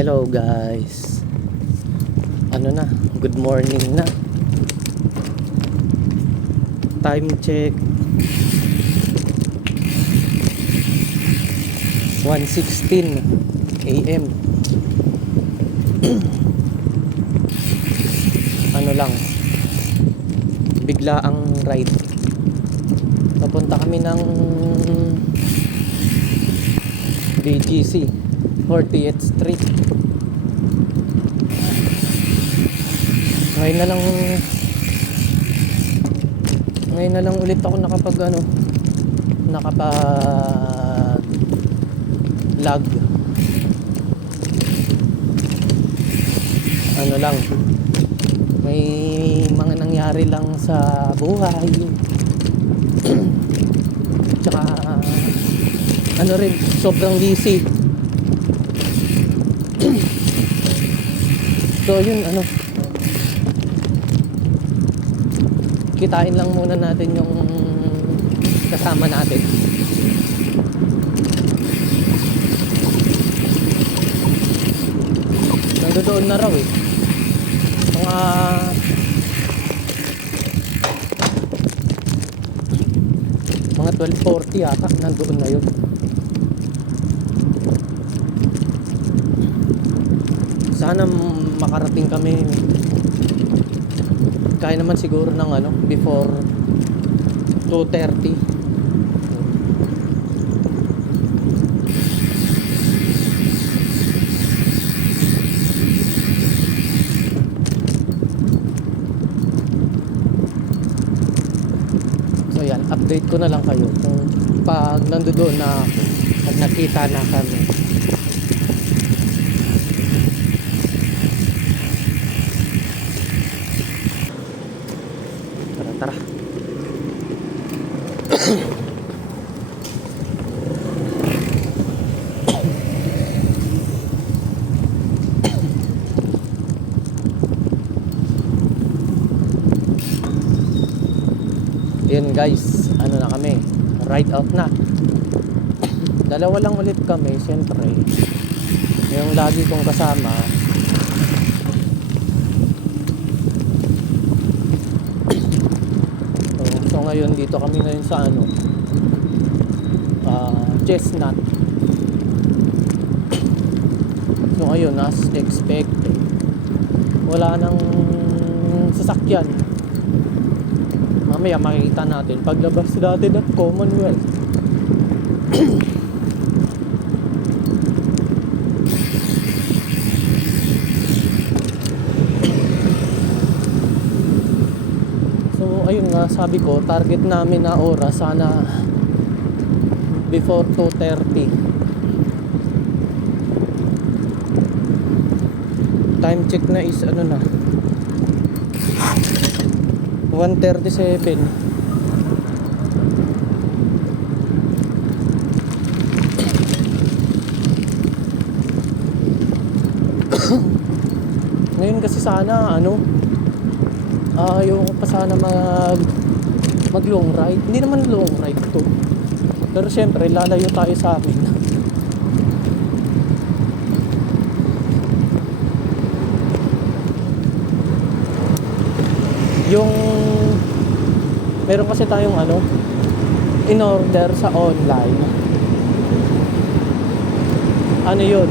Hello guys. Ano na? Good morning na. Time check. 1:16 AM. Ano lang? Bigla ang ride. Papunta kami ng BGC 40th Street. Ngayon na lang ulit ako nakapag lag. Ano lang, may mga nangyari lang sa buhay. Tsaka ano rin, sobrang busy. So yun, kitain lang muna natin yung kasama natin. Nandoon na raw mga 12:40 yata, nandoon na yun. Sana makarating kami kaya naman siguro ng before 2:30. So yan, update ko na lang kayo kung pag nandoon na ako at nakita na kami. Tara. Yan guys, na kami, ride out na. Dalawa lang ulit kami, siyempre yung lagi kong kasama. So ngayon dito kami ngayon sa Chestnut. So ngayon, as expected, wala nang sasakyan. Mamaya makikita natin paglabas natin ng Commonwealth. So ayun nga, sabi ko target namin na oras sana before 2:30. Time check na is 1:37. Ngayon kasi sana ayoko pa sana mag long ride. Hindi naman long ride to, pero syempre lalayo tayo sa amin. Yung meron kasi tayong in order sa online. Yun,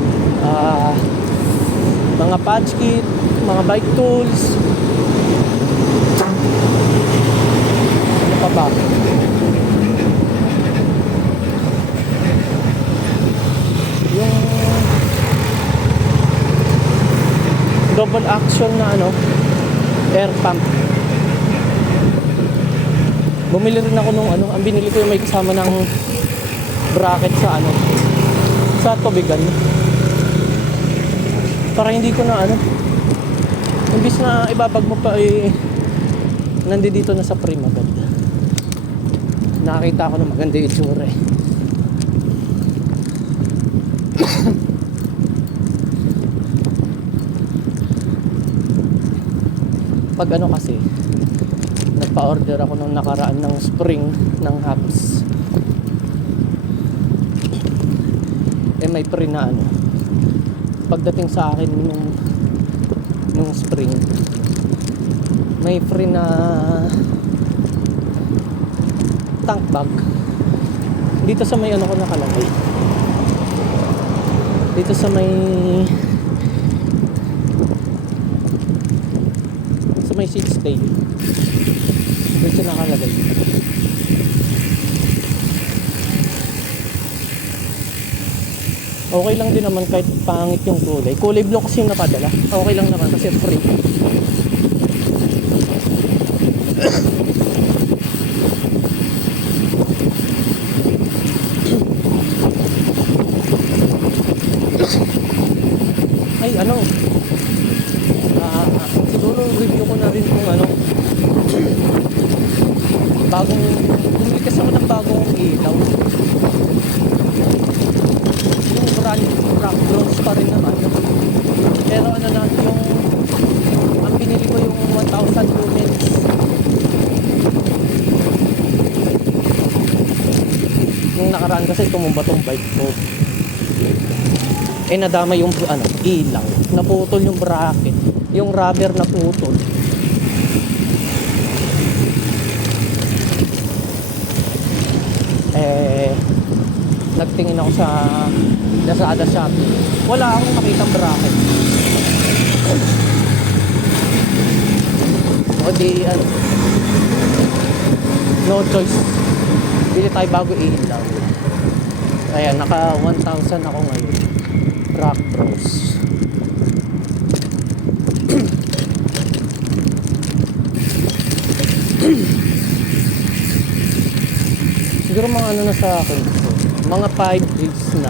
mga patch kit, mga bike tools, ano pa ba, yung double action na air pump. Bumili rin ako nung ang binili ko yung may kasama ng bracket sa tubigan. Para hindi ko na imbis na ibabag mo pa nandito na sa frame agad. Nakakita ko ng maganda yung itsura Pag kasi nagpa-order ako nung nakaraan ng spring ng hubs, may pre na pagdating sa akin nung spring, may free na tank bag dito sa may ano ko nakalagay, dito sa may seat stay, dito siya nakalagay. Okay lang din naman kahit pangit yung kulay blue kasi yung napadala, okay lang naman kasi free. Ay ano, siguro review ko na rin kung ano, bagong bumili kasi ako ng bagong ilaw, yung brand rock bronze pa rin naman, pero ano na yung ang binili ko yung 1000 lumens. Yung nakaraan kasi tumumba tong bike ko, nadama yung ano, ilaw, naputol yung bracket, yung rubber naputol. Nagtingin ako sa Lazada, Shopee, wala akong makitang bracket. O di ano, no choice, bili tayo bago ilaw. Ayan, naka 1,000 ako ngayon, Rock Bros. Siguro mga ano na sa akin, mga 5 days na.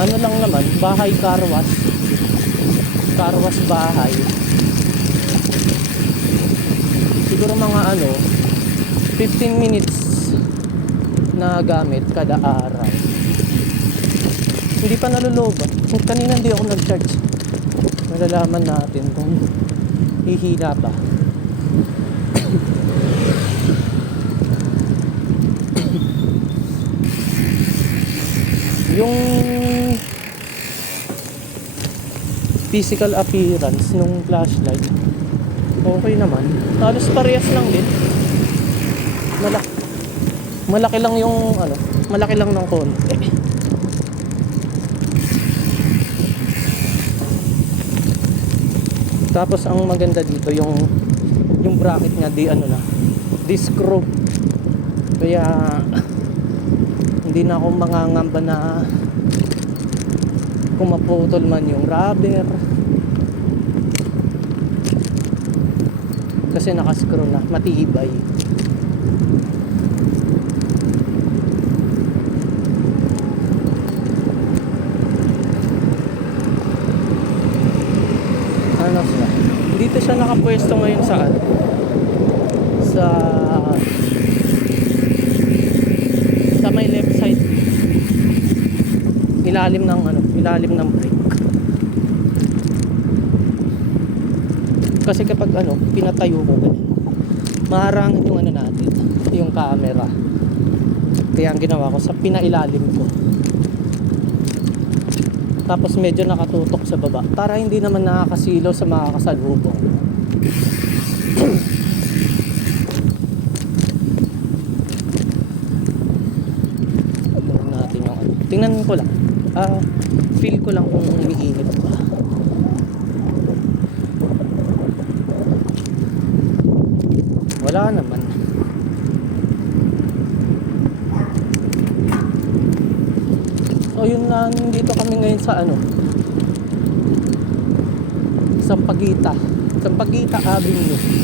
Ano lang naman, bahay car wash bahay. Siguro mga ano, 15 minutes na gamit kada araw. Hindi pa nalulubat. Kanina hindi ako nag-charge. Malalaman natin kung hihila ba. Yung physical appearance nung flashlight, okay naman. Halos parehas lang din. Malaki lang yung ano, malaki lang ng konti. Tapos ang maganda dito yung bracket niya di ano na, di screw. Kaya hindi na ako mangangamba na kung maputol man yung rubber, kasi naka-screw na, matibay. Ano siya? Dito siya nakapwesto ngayon sa may left side, ilalim ng brake. Kasi kapag ano, pinatayo ko ganyan, maharangin yung ano natin, yung camera. Kaya ang ginawa ko, sa pinailalim ko, tapos medyo nakatutok sa baba para hindi naman nakakasilaw sa mga kasalubong. Natin yung ano, tingnan ko lang, feel ko lang kung umiinit ba. Wala naman. So yun na, dito kami ngayon sa ano, Sampaguita Avenue.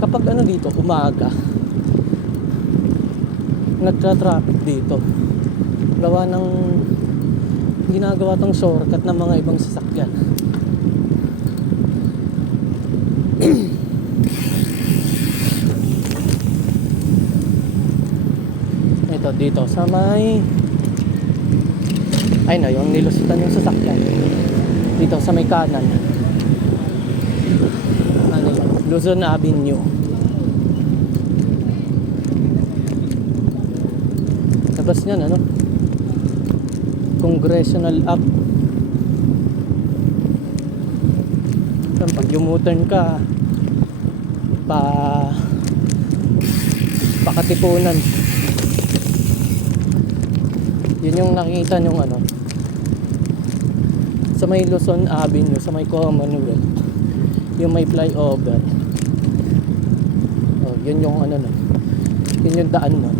Kapag ano dito, umaga, nagtra-traffic dito. Gawa ng ginagawa tong shortcut ng mga ibang sasakyan. Ito dito sa may Ay na, yung nilusutan yung sasakyan. Dito sa may kanan. Ano yun? Luzon Avenue. Labas niyan, ano? Congressional Act. Pag U-turn ka, pakatipunan. Yun yung nakikita yung ano, sa may Luzon Avenue, sa may Commonwealth, yung may flyover. Oh, yun yung ano no. Yun yung daan no.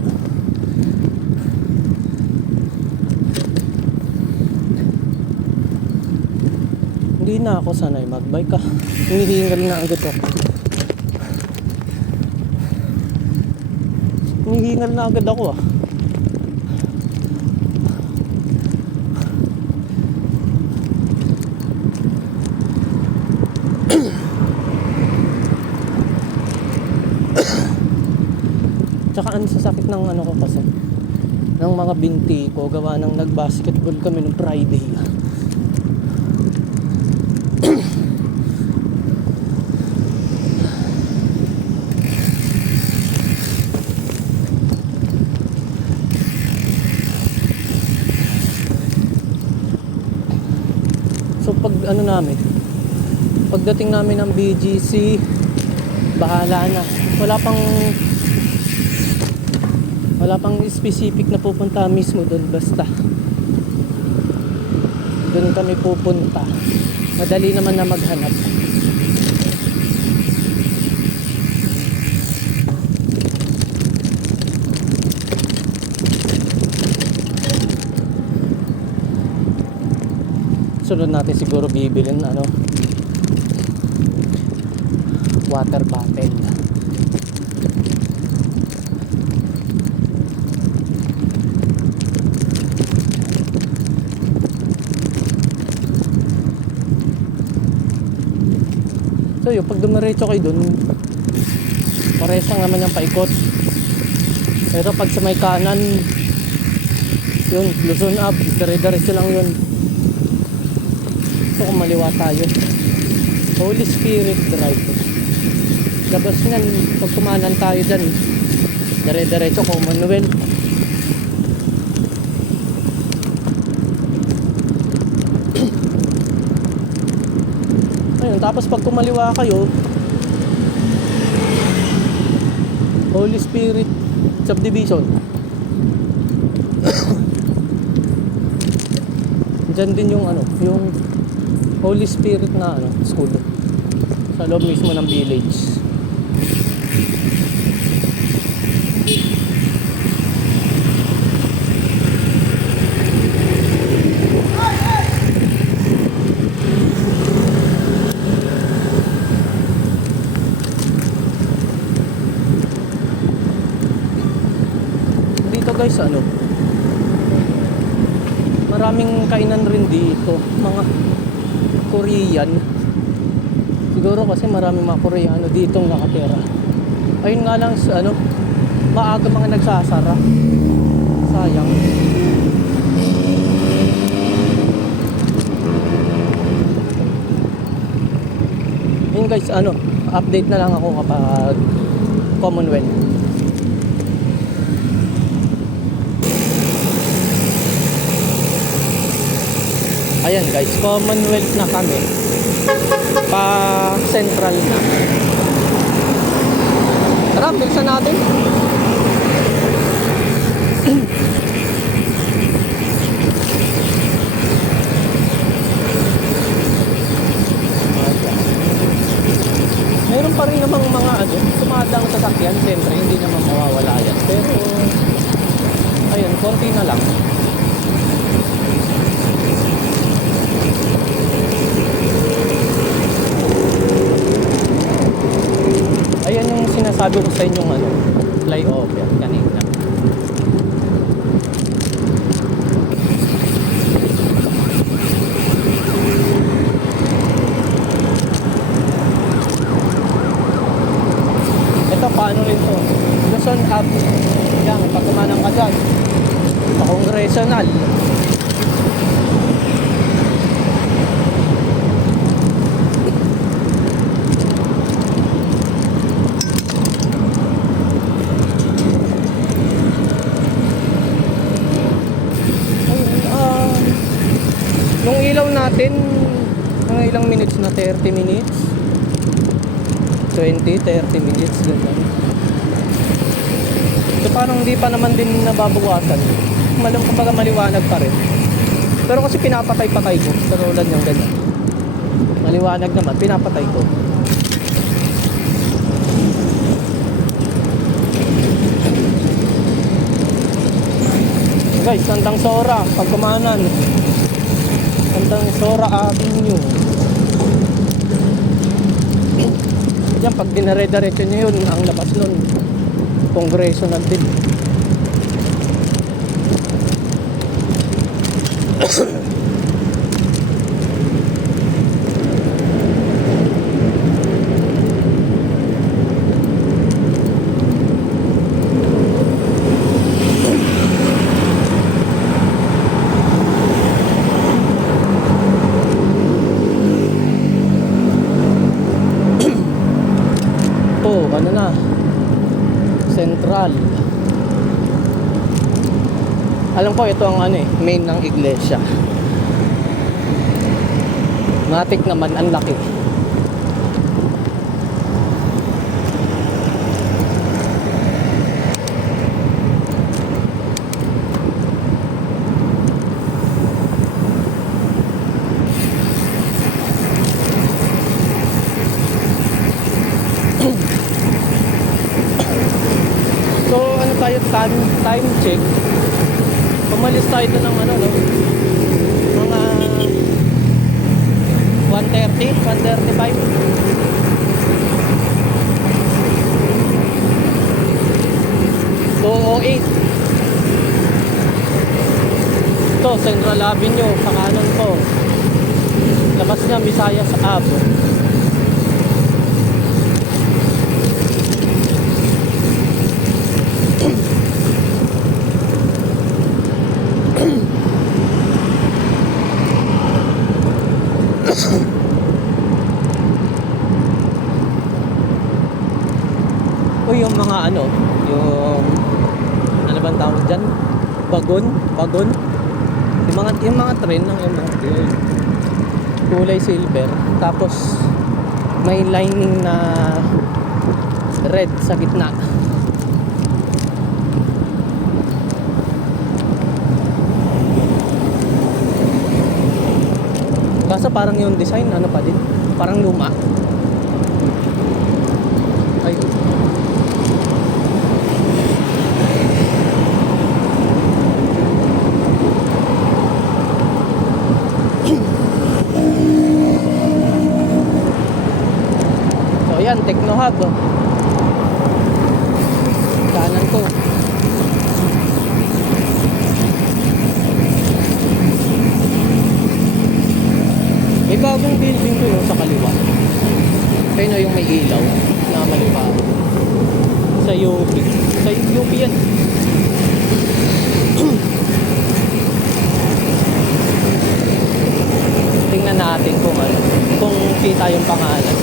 Hindi na ako sanay magbike ah. Hinihingal na agad ako. Hinihingal na agad ako ah. Tsaka ang sasakit ng ano ko kasi, ng mga binti ko, gawa ng nag-basketball kami nung Friday. So pag ano namin, pagdating namin ng BGC, bahala na. Wala pang specific na pupunta mismo doon, basta doon kami pupunta. Madali naman na maghanap. Sunod natin siguro bibilin ano, water bottle. So yung pag dumiretso kayo dun, parehas lang naman yung paikot. Pero pag sa may kanan, yun, Luzon Ave, dire-diretso lang yun. So kung maliwa tayo, Holy Spirit Drive. Labas nyan, pag kumanan tayo dyan, dire-diretso Commonwealth. Ayun, tapos pag kumaliwa kayo, Holy Spirit Subdivision. Diyan din yung ano, yung Holy Spirit na ano, school. Sa loob mismo ng village. Dito guys, ano, maraming kainan rin dito, mga Korean. Siguro kasi maraming mga Koreano ditong nakatira. Ayun nga lang sa ano, maaga mga nagsasara. Sayang. Yun guys, ano, update na lang ako kapag Commonwealth. Ayan guys, Commonwealth na kami. Pa Central na. Tara, bilisan natin. Meron pa rin namang mga ano, sumadang sasakyan. Siyempre, hindi naman mawawala yan. Pero, ayun, konti na lang. Ayan yung sinasabi ko sa inyong ano, flyover kanina. Ito, paano rin to? Luzon Ave. Yan, pag kumanang ka dyan, sa Congressional. 30 minutes. 20, 30 minutes, ganyan. So parang hindi pa naman din nababawasan. Kumbaga maliwanag pa rin. Pero kasi pinapatay-patay ko. Katulad niyang ganyan. Maliwanag naman, pinapatay ko. Guys, Santang Sora, Pagkumanan. Santang Sora Avenue. Yan, pag dinare-diretso nyo yun, ang labas nun, Kongreso natin. Ano na, Central. Alam ko ito ang main ng iglesia. Matik naman, ang laki. Time check. Pumalis tayo ito ng mga 1:30, 1:35. 2:08. Ito, Central Avenue, sa kanan ko. Labas niya, Visayas Ave. O yung mga yung ano bang tawag dyan? Bagon. Yung mga train ng yung mga kulay silver, tapos may lining na red sa gitna. Kaso parang yung design pa din, parang luma. Ayun. So yan, Techno Hub. Kanan ko. May bagong building ko yung sa kaliwa. Kaya na yung may ilaw na malipa. Sa UP. Sa UP yan. Tingnan natin kung kita yung pangalan.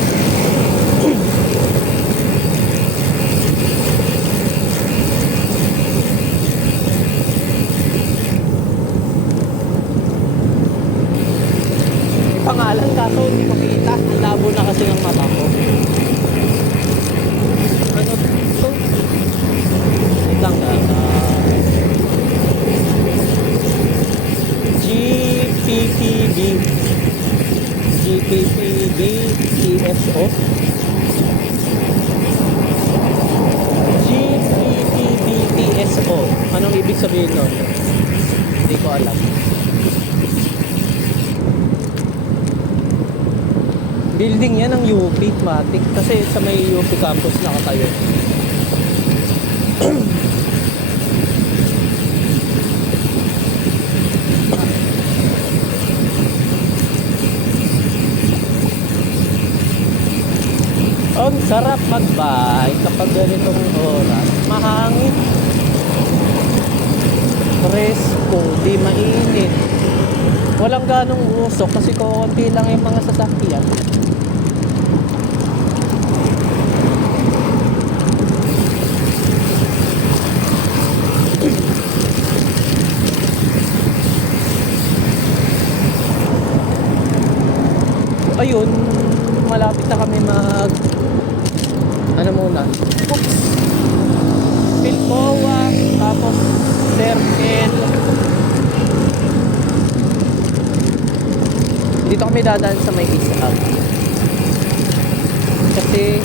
Pangalan kaso hindi makita. Ang labo na kasi ng mata ko. Ano to? Itang GPPB TSO GPPB TSO. Anong ibig sabihin nun? Hindi ko alam. Building yan ng UP Matic kasi sa may UP campus nakatayo. Ang sarap mag-bike kapag ganitong oras. Mahangin. Presko, di mainit. Walang ganong usok kasi konti lang yung mga sasakyan. Ayun, malapit na kami mag ano muna, oops, Pilcoa, tapos Circle. Dito kami dadaan sa may Isab kasi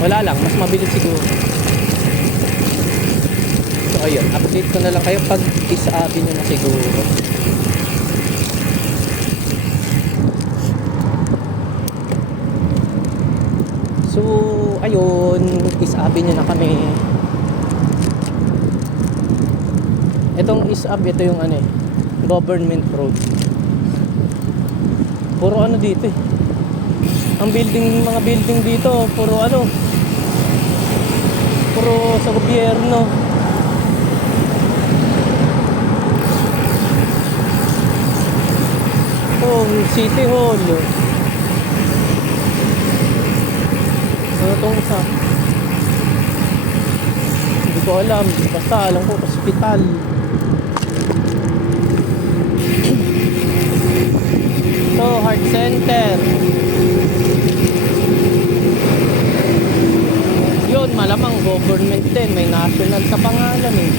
wala lang, mas mabilis siguro. So ayun, update ko na lang kayo pag isabi nyo na siguro. So ayun, isabi nyo na kami. Itong Isab, ito yung ano eh, government road. Puro ano dito eh, ang building, mga building dito puro ano, puro sa gobyerno. Oh, City Hall. Ano tong isa? Hindi ko alam, basta alam ko hospital. So, heart center. Yun, malamang government din. May national sa pangalan eh.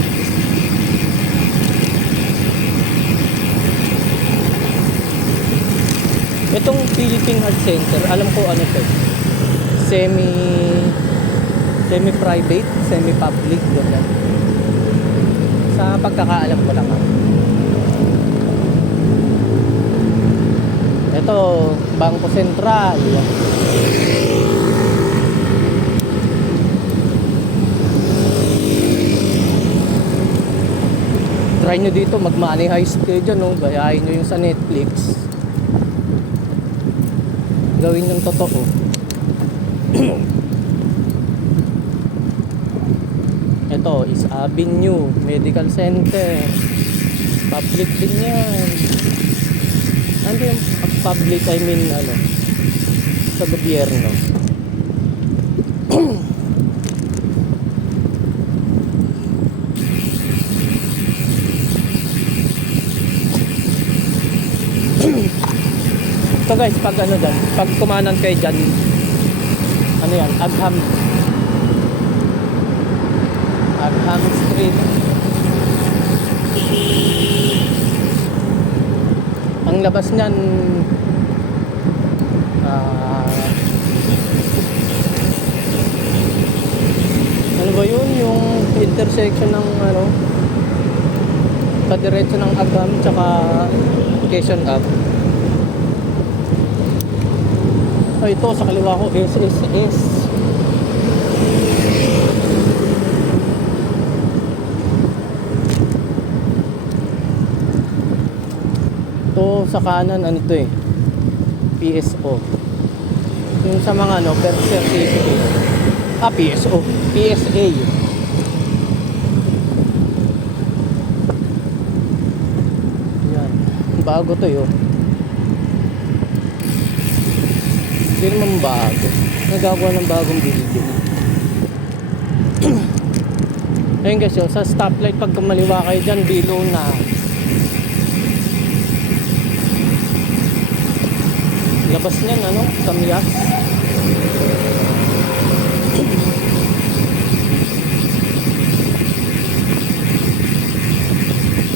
Itong Philippine Heart Center, alam ko ano to. Semi-private, semi-public. Ganyan. Sa pagkakaalam ko lang. Ito, Bangko Sentral. Try nyo dito, mag-money heist kayo dyan, no? Bayahin nyo yung sa Netflix. Gawin yung totoo. Ito is Avenue Medical Center. Public din yan. Ano yung public, I mean ano, sa gobyerno. So guys, pag ano dyan, pag kumanan kayo dyan, ano yan, Agham Street. Ang labas niyan, ano ba yun, yung intersection ng ano, padiretso ng Agham tsaka Quezon Ave. Ay, ito sa kaliwa ko, SSS. Ito sa kanan, ano to eh, PSO. Yung sa mga ano, birth certificate. PSO, PSA. Yan, bago to yun. Hindi naman bago. Nagagawa ng bagong building. Ayun guys, yung sa stoplight, pag kumaliwa kayo dyan, below na. Labas niyan, ano? Samyas.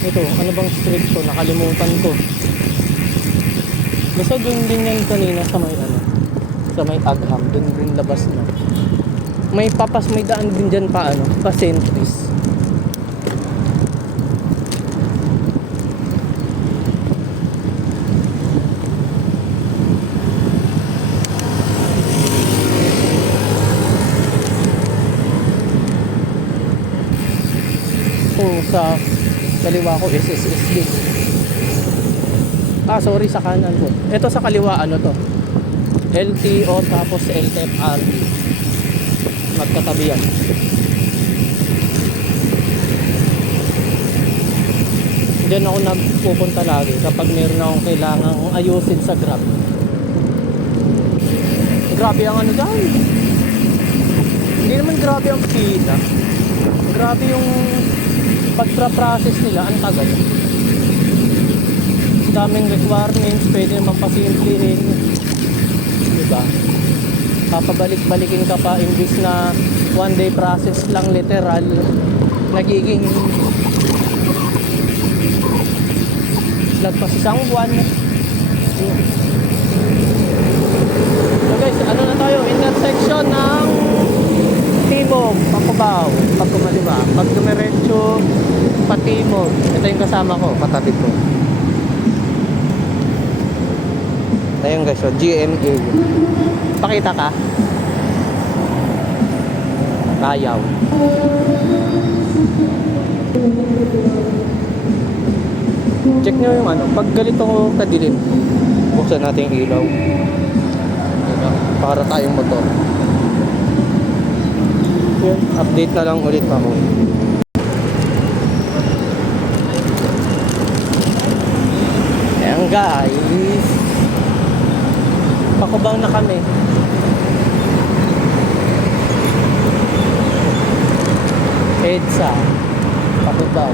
Ito, ano bang street to? Nakalimutan ko. Basta doon din yan kanina sa may ano, sa may Agham, doon din labas na. May daan din dyan pa ano, pa sentries. Kung sa kaliwa ko SSS din. Sorry, sa kanan ko. Ito sa kaliwa, ano to? LTO tapos LTFRB. Magkatabi yan. Diyan ako nagpupunta lagi kapag meron akong kailangang ayusin sa Grab. Grabe ang ano dyan. Hindi naman grabe ang pila. Grabe yung pagtra-process nila, ang tagal. Daming requirements, pwede naman pasimplihin. papabalik-balikin ka pa imbis na one day process lang literal, nagiging lagpas isang buwan. So guys, ano na tayo, intersection ng Timog, Pakubaw, Pagkumaliwa, Pagdumiretso, Patimog. Ito yung kasama ko, katabi ko. Ayun guys, so GMA. Pakita ka. Ayaw. Check nyo yung ano, pag ganito kadilim, buksan natin yung ilaw. Diba? Para tayong motor. Yun, update na lang ulit ako. Ayan guys, Pakubaw na kami. EDSA Pakubaw.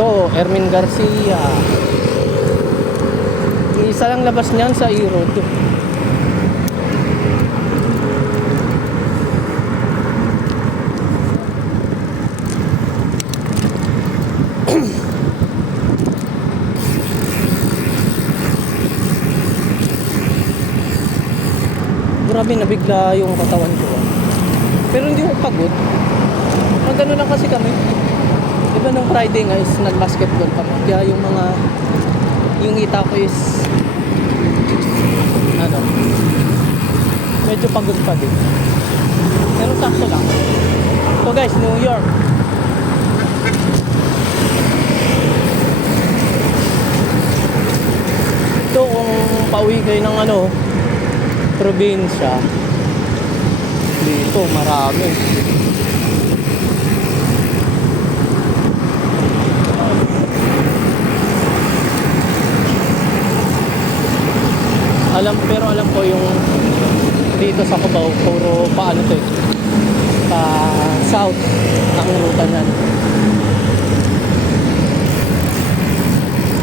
Ito, Ermin Garcia. Isa lang labas niyan sa E-Road. Grabe, nabigla yung katawan ko. Pero hindi ko pagod. Magano lang kasi kami. Diba nung Friday nga is nag-basketball kami. Kaya yung ita ko is ano, medyo pagod pa din. Pero sakto lang. So guys, New York. Ito kung pauwi kayo ng ano, probinsya, dito marami. Alam ko yung dito sa Cubao, puro paano to eh, pa south ang ruta niyan.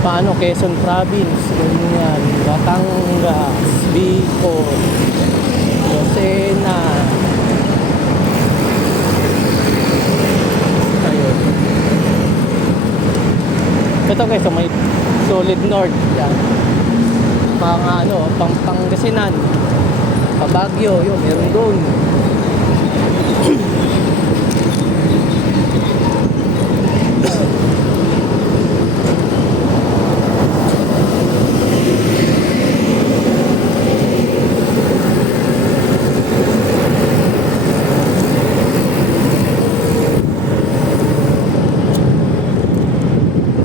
Paano, Quezon Province, ganyan, Batangas, Bicol, Lucena. Ayun. Ito guys, so may solid north yan. Mga ano, Pangasinan, Baguio, yun, meron doon.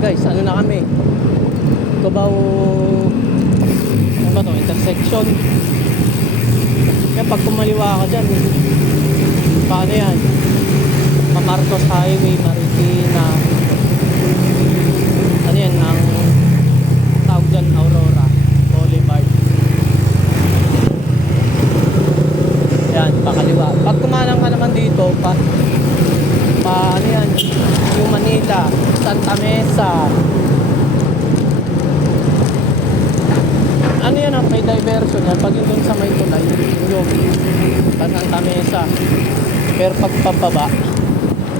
Guys, ano na kami? Cubao, ano ba to? Intersection. Kaya pag kumaliwa ka dyan, paano yan? Mamarcos Highway, Marikina. Ano yan? Ang tawag dyan, Aurora Boulevard. Yan, pakaliwa. Pag kumalang ka naman dito, ano yan? Yung Manila, Santa Mesa. Ano yan, may diversion yan. Pag yun dun sa may tulay, yung Santa Mesa. Pero pag pababa,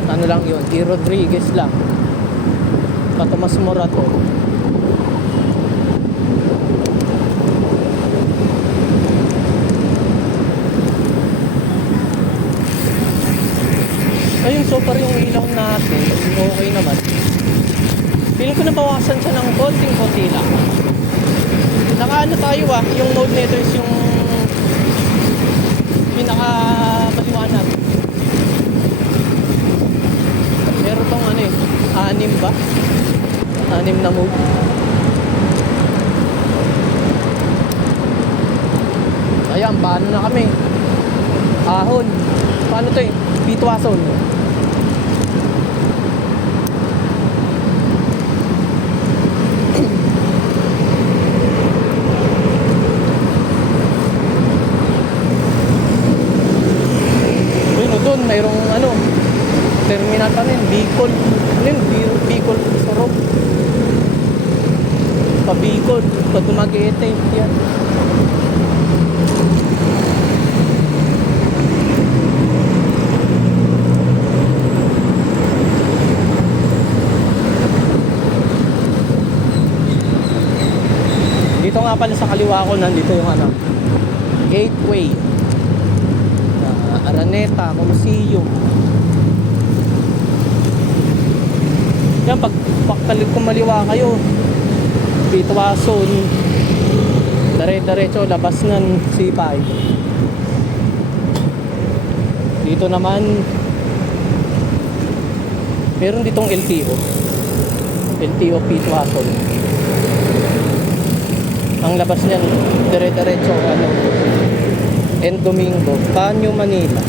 ano lang yun, E. Rodriguez lang. Patomas Morato. Ayun, so far yung ilaw natin, okay naman. Feeling ko nabawasan siya ng konting-konti lang. Naka-ano tayo yung mode nito is yung pinaka-maliwanag. Pero tong ano eh, 6 ba? 6 na mode. Ayan, paano na kami? Ahon. Paano to eh? Bitwason. Doon mayroong ano, terminal pa rin, Bicol. Ano yun? Bicol Sorok. Pa Bicol, pa Dumaguete. Yan. nga pala sa kaliwa ko, nandito yung ano, Gateway, Araneta, Museum. Yan, pag kumaliwa kayo, Pitwason, dire-diretso, labas ng C5. Dito naman, meron ditong LTO Pitwason. Ang labas niyan, dire-diretso, ano, End Domingo, Panyo, Manila.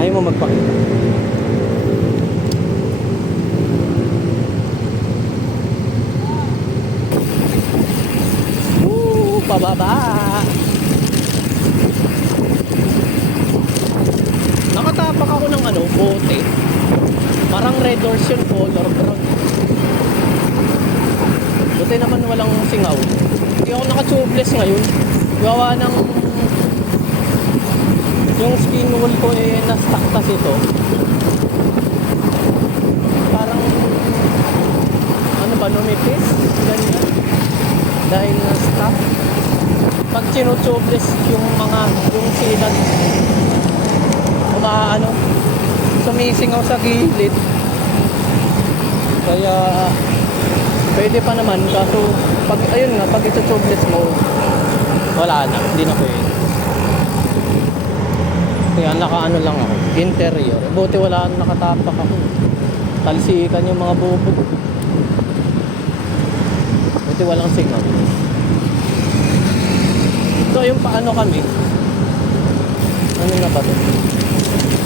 Ayaw mo magpakita. Pababa. Nakatapak ako ng ano, bote. Parang red doors yun, color brown. Buti naman walang singaw. Hindi ako naka-tubeless ngayon. Gawa ng yung skin wall ko na-stuck kasi ito. Parang ano ba, numipis? Ganyan. Dahil na-stuck. Pag sinutubeless yung silat, ano, sumisingaw sa gilid. Kaya pwede pa naman, kaso pag ayun nga, pag ito-tubeless mo, wala na, hindi na pwede. Kaya nakaano lang ako, interior. Buti wala nakatapak ako. Talsikan yung mga bubog. Buti walang singaw. So yung paano kami, ano na ba ito?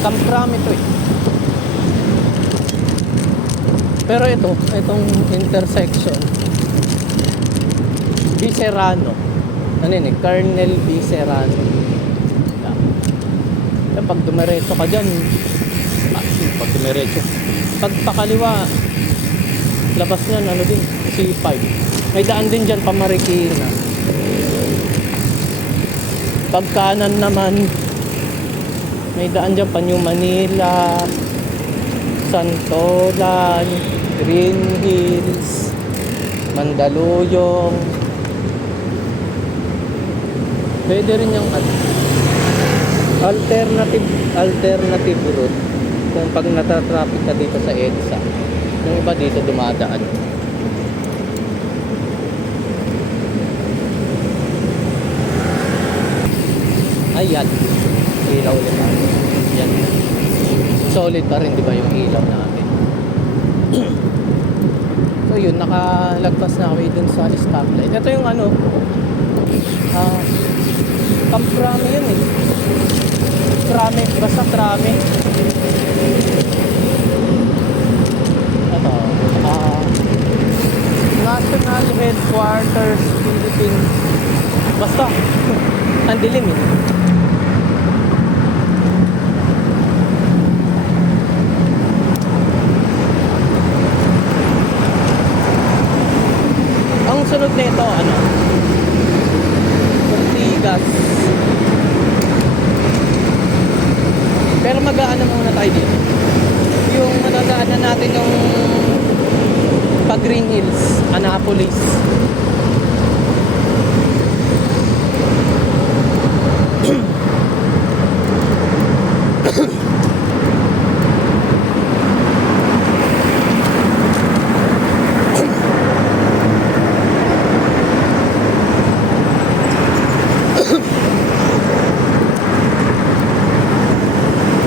Kampram ito eh. Pero itong intersection, B. Serrano, ano yun eh, Colonel B. Serrano. Yan, pag dumiretso ka dyan, pag pakaliwa, labas nyan, ano din, C5. May daan din dyan, Pamarikina. Pag kanan naman, may daan dyan, Panyo, Manila, Santolan, Green Hills, Mandaluyong. Pwede rin yung alternative route kung pag natatraffic ka dito sa EDSA. Yung iba dito dumadaan. Ayan, ilaw ulit natin. Yan. Solid pa rin, di ba, yung ilaw natin. So yun, nakalagpas na kami dun sa stoplight. Ito yung ano, Kamprami yun eh. Krame, basta Krame. Ito, National Headquarters Philippines. Basta, ang dilim eh. Ang sunod na ito, ano? Ortigas. Pero mag-aano muna tayo dito. Yung nadadaanan natin yung pag Green Hills, Annapolis.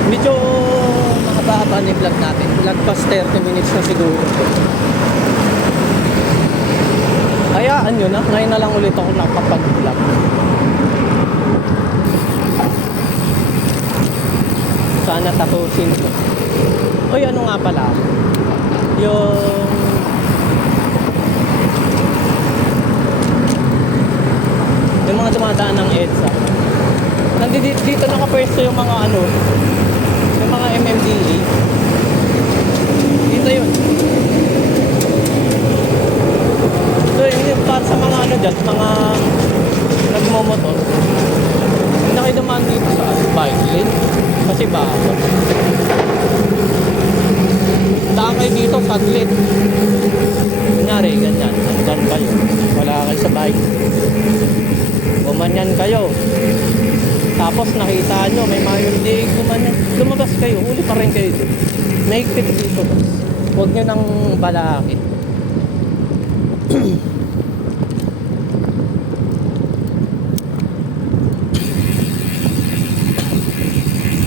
Medyo mahaba-haba na yung vlog natin. Lagpas 30 minutes na siguro. Hayaan nyo na. Ngayon na lang ulit ako nakapag-vlog. Sana tapusin ko. Uy, ano nga pala? Yung mga dumadaan ng EDSA. Dito nakapwesto yung mga ano, yung mga MMDA. Dito yun. So yun para sa mga ano dyan, mga nagmomotor. Hindi na kayo dumaan dito sa bike lane kasi bawal. Daan kayo dito saglit. Kunyari, ganyan. Wala kayo sa bike. Gumanyan kayo. Tapos nakita nyo, may mayundig, gumanyan. Lumabas kayo, huli pa rin kayo dito. Mahigpit dito. Huwag nyo nang balakit.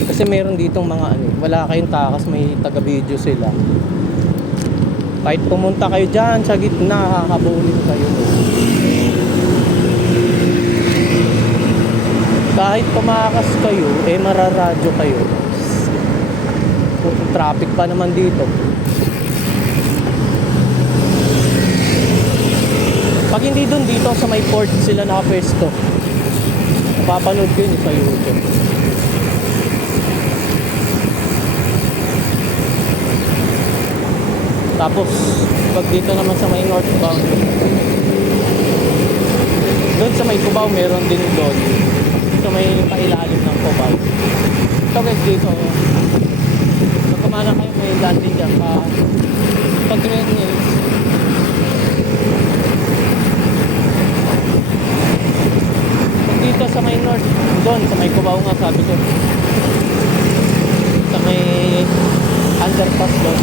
Kasi meron ditong mga ano, wala kayong takas, may taga-video sila. Kahit pumunta kayo dyan sa gitna, hahabulin kayo. Kahit pumakas kayo, mararadyo kayo. Traffic pa naman dito. Pag hindi dun, dito sa may port sila nakapwesto. Napapanood ko yun sa YouTube. Tapos, pag dito naman sa may northbound, doon sa may Cubao, meron din doon. Sa may pailalim ng Cubao. So guys, dito, pag kumana kayo, may landing dyan pa. Pag Green Hills, pag dito sa may north, doon, sa may Cubao nga, sabi ko. Sa may underpass doon.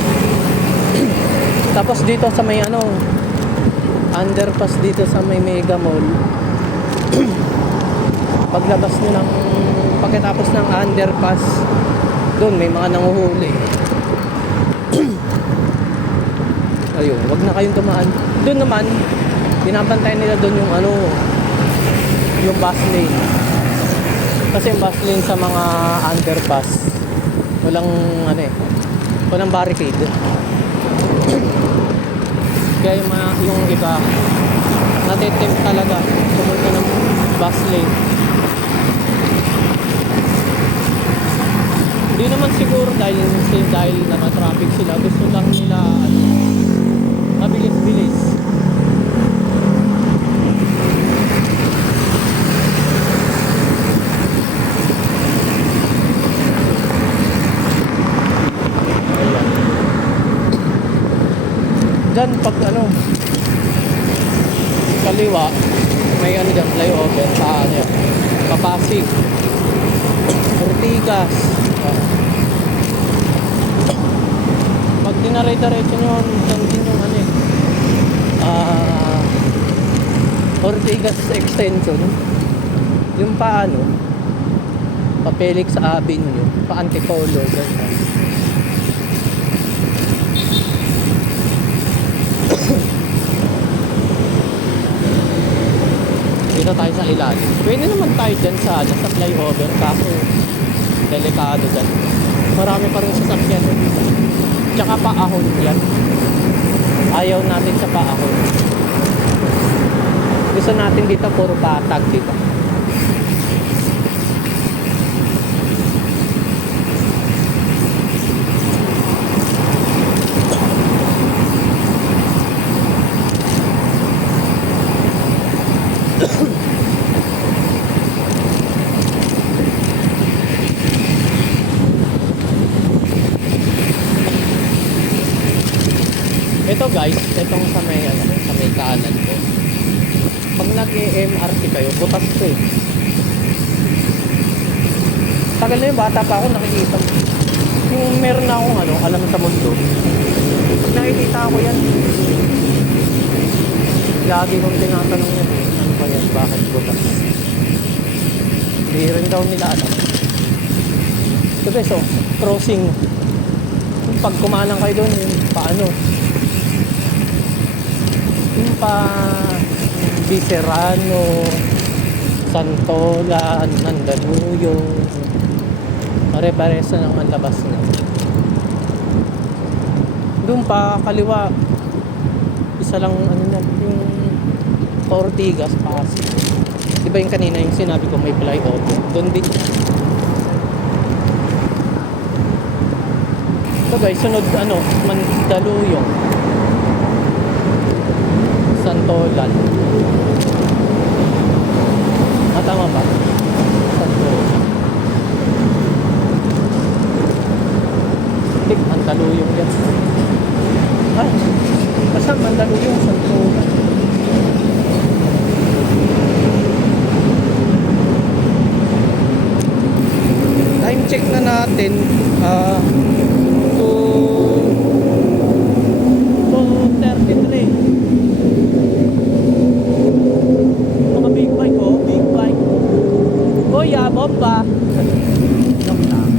Tapos dito sa may ano, underpass dito sa may Mega Mall. Paglabas nyo ng pagkatapos ng underpass, doon may mga nanguhuli. Ayun, wag na kayong tumaan. Doon naman, binabantayan nila doon yung ano, yung bus lane. Kasi yung bus lane sa mga underpass, walang ano walang barricade. Kaya yung iba natitempt talaga pumunta ng bus lane. Hindi naman siguro dahil naka-traffic sila, gusto lang nila mabilis-bilis. Diyan pag ano kaliwa may ano dyan flyover sa ano yan Papasig Ortigas. Pag dinaray-diretso nyo dyan din yung ano Ortigas extension yung pa ano pa Felix Avenue pa Antipolo ganyan. Dito tayo sa ilalim. Pwede naman tayo dyan sa flyover kaso delikado dyan. Marami pa rin sasakyan. Tsaka paahon yan. Ayaw natin sa paahon. Gusto natin dito puro patag dito. Ito guys, itong sa may kanan ko. Pag nag-MRT kayo, butas to eh. Tagal na yung bata pa ako nakikita. Yung meron na akong alam sa mundo. Nakikita ko yan. Lagi kong tinatanong yan eh. Ano ba yan? Bakit butas? Hindi rin daw nila alam. Diba so, crossing. Yung pag kumalang kayo doon, yung paano? Yung pa Biserano, Santolan, Mandaluyong, pare-paresa ng labas na. Doon pa kaliwa, isa lang yung Ortigas Pasig. Diba yung kanina yung sinabi ko may flyover? Doon din. So guys, sunod Mandaluyong, Santolan. Tama ba? Santolan. Hindi, Mandaluyong yan. Ay, basta Mandaluyong, Santolan. natin to 233. Mga big bike, oh, big bike. Kuya, bomba. Joke lang.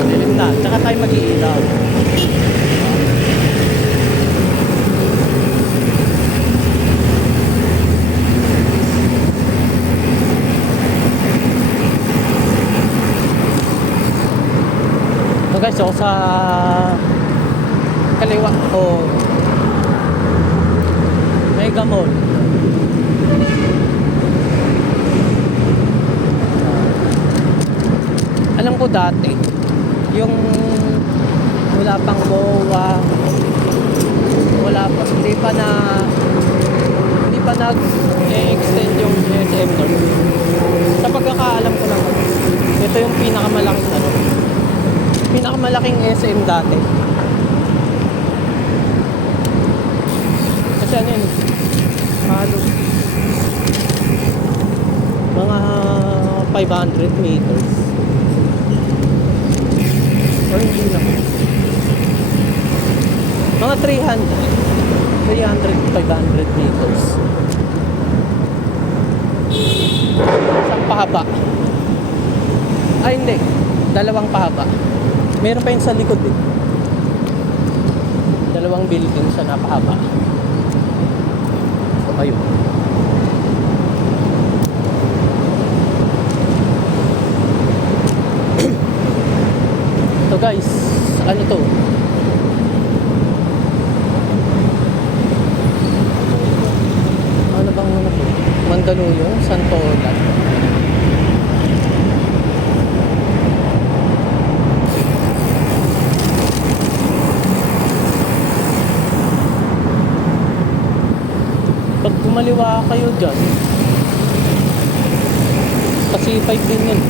Madilim na, tsaka tayo mag-iilaw. So guys, so sa kaliwa ko Mega Mall. Alam ko dati yung wala pang MOA, wala pa, hindi pa nag-extend yung SM North. Sa pagkakaalam ko lang, ito yung pinakamalaking SM dati. Kasi ano yun, halos mga 500 meters or hindi na, mga 300 500 meters. Isang pahaba, ay hindi, dalawang pahaba. Meron pa yun sa likod eh, dalawang building sa napahaba. So ayun, so guys, ano to, ano bang ano to, Mandaluyong, Santolan. Pag kumaliwa kayo dyan, kasi 5 din yun.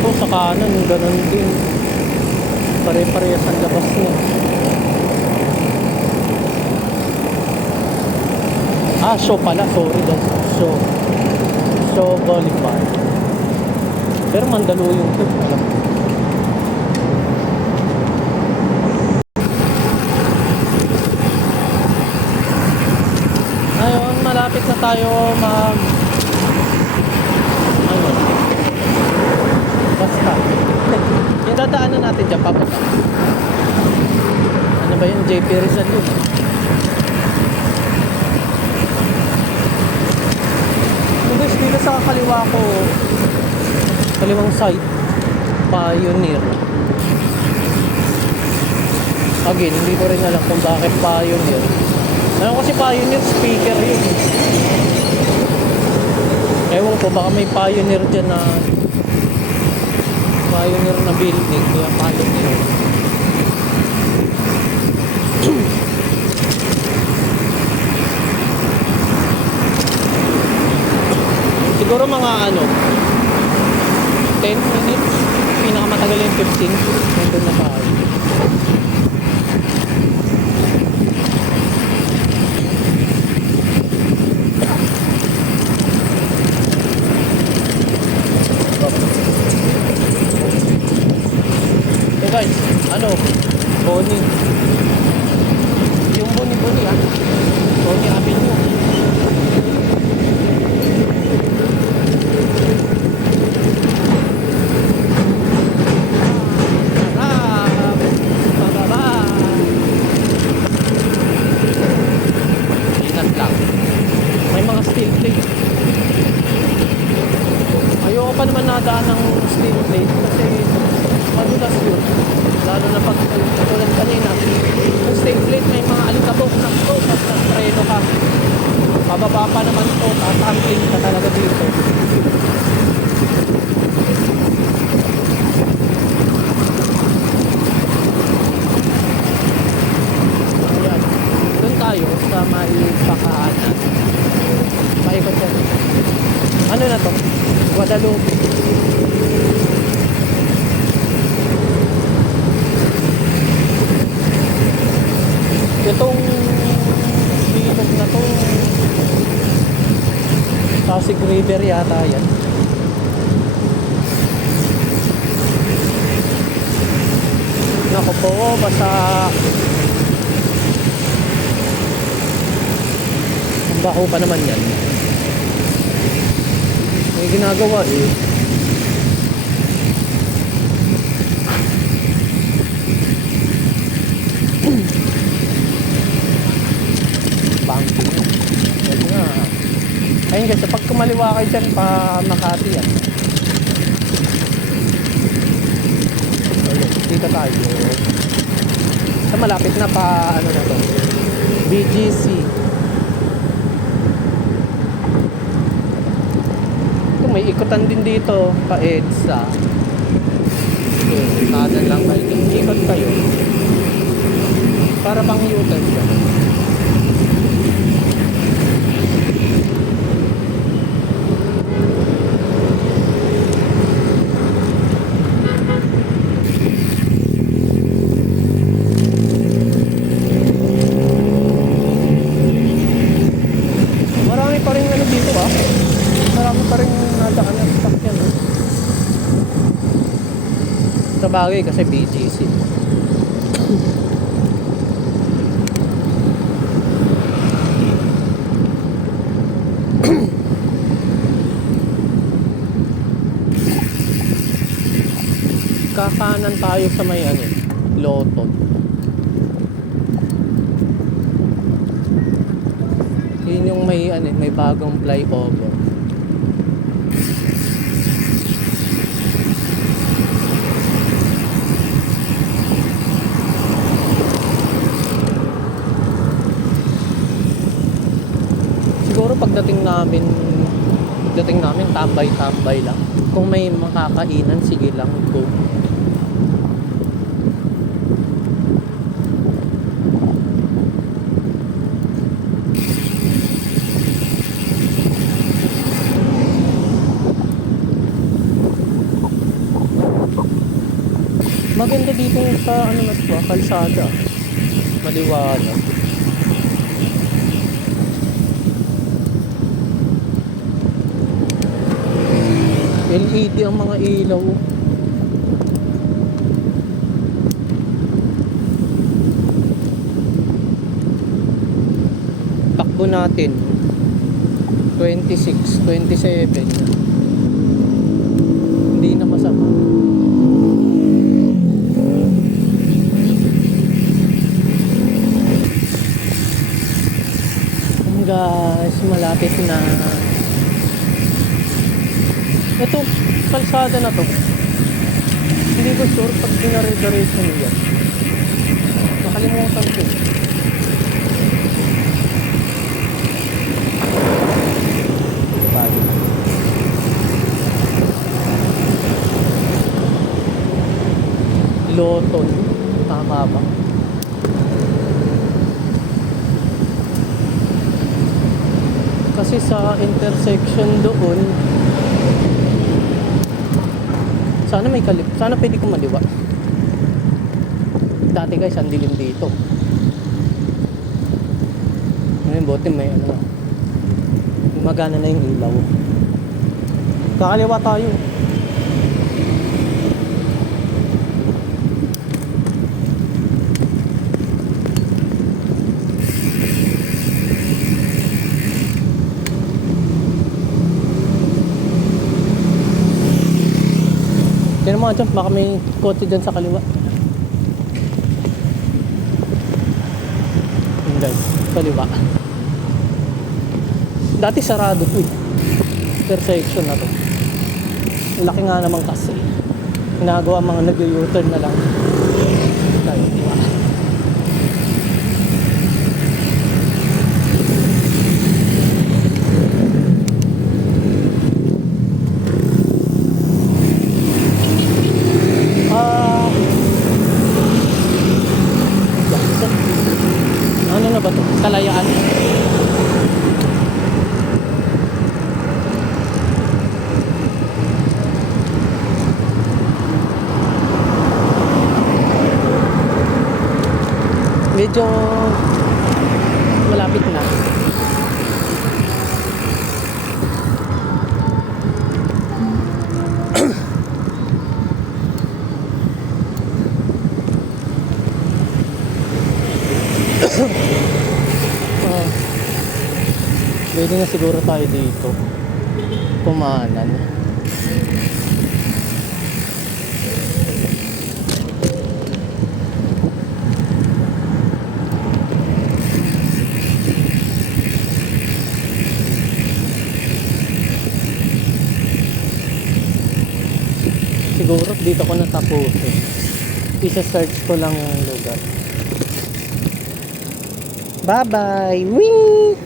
So sa kanan, ganun din. Pare-parehas ang labas niya. Show pala, sorry guys. Show Boulevard. Pero Mandaluyong to, alam ko. Ayun, malapit na tayo ano, basta yung dadaanan natin dyan papunta, ano ba yun, JP Rizal yun. Guys, dito sa kaliwa ko, kaliwang side, Pioneer. Again, hindi ko rin alam kung bakit Pioneer. Alam ko si Pioneer speaker yun. Ewan ko, baka may Pioneer dyan na Pioneer na building, kaya Pioneer. Siguro mga 10 minutes, pinakamatagal yung 15, nandun na tayo. Okay guys, Boni. Yung Boni Boni Avenue. Ayoko pa naman nadaan ng steel plate kasi madulas yun. Lalo na pag tulad kanina, yung steel plate may mga alikabok na to, pag nag-treno ka, pababa pa naman to, tatangling ka talaga dito. Ayan, doon tayo sa may pakaanan. Paikot yan. Ano na to? Guadalupe. Itong ilog na to, Pasig River yata yan. Naku po, basta ang baho pa naman yan. May ginagawa eh. Banking. Ayun nga. Ayun guys, pag kumaliwa kayo dyan pa Makati yan. Ayun, dito tayo. Sa malapit na pa ano na to, BGC. Ito may ikutan din dito pa EDSA. Kanan lang kayo. Ikot kayo. Para pang U-turn ka. Marami pa rin ano dito ah. Marami pa rin nadaan na stock yan eh. Sa bagay kasi BGC. Kakanan tayo sa may ano, Loton. Yun yung may ano, may bagong flyover. Siguro pagdating namin tambay-tambay lang. Kung may makakainan, sige lang go. Maganda dito sa ano na to, kalsada. Maliwanag. LED ang mga ilaw. Takbo natin 26, 27. Hindi na masama. Guys, malapit na. Ito, kalsada na to. Hindi ko sure pag dinare-diretso niya. Nakalimutan ko. Bali. Loton. Tama ba? Kasi sa intersection doon, sana pwede kong maliwa. Dati guys, ang dilim dito. Ngayon bote may ano, magana na yung ilaw. Kakaliwa tayo. Tignan mo nga dyan, baka may kotse dyan sa kaliwa. Yun guys, kaliwa. Dati sarado to eh. Intersection na to. Laki nga naman kasi. Ginagawa mga nag-u-turn na lang. Tayo, diba? Ano na ba to? Kalayaan. Medyo Malapit na. Ah, pwede na siguro tayo dito. Kumanan. Siguro dito ko natapusin. Isa-search ko lang yung lugar. Bye-bye! Whee!